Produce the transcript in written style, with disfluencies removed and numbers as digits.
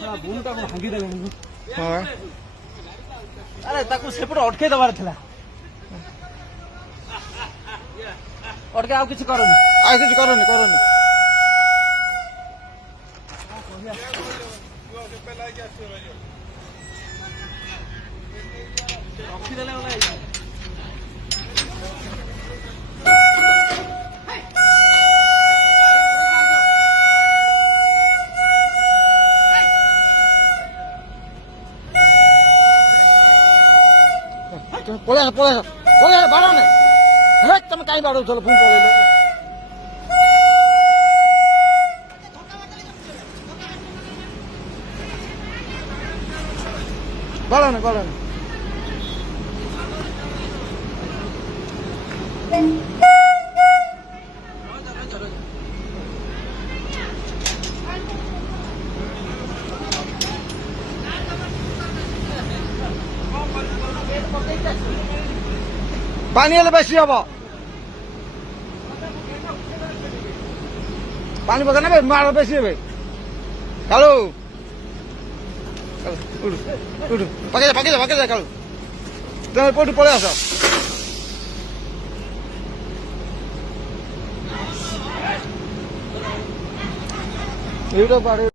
ବୁନଟା କଣ ଭାଙ୍ଗି ଦେଲେଣି? ହଁ ଆରେ ତାକୁ ସେପଟେ ଅଟକେଇ ଦବାର ଥିଲା। ଅଟକେ ଆଉ କିଛି କରନି। ଆଉ କିଛି କରନି କରନି। ରଖିଦେଲେ ଗଲା ଏଇଟା। ପଳେଇ ବାଡ଼ ନେ ତମେ କାହିଁ ବାଡ଼ଉଥିଲ ପୁଣି ପଳେଇଲେ। ବାଡ଼ନେ ପାଣି ହେଲେ ବେଶୀ ହବ। ପାଣି ପକା ନେବେ ମାଳ ବେଶୀ ହେବେ। କାଳୁ ପକେଇ ଯା କାଳୁ ତମେ କୋଉଠି ପଳେଇ ଆସ। এইটা বাড়ি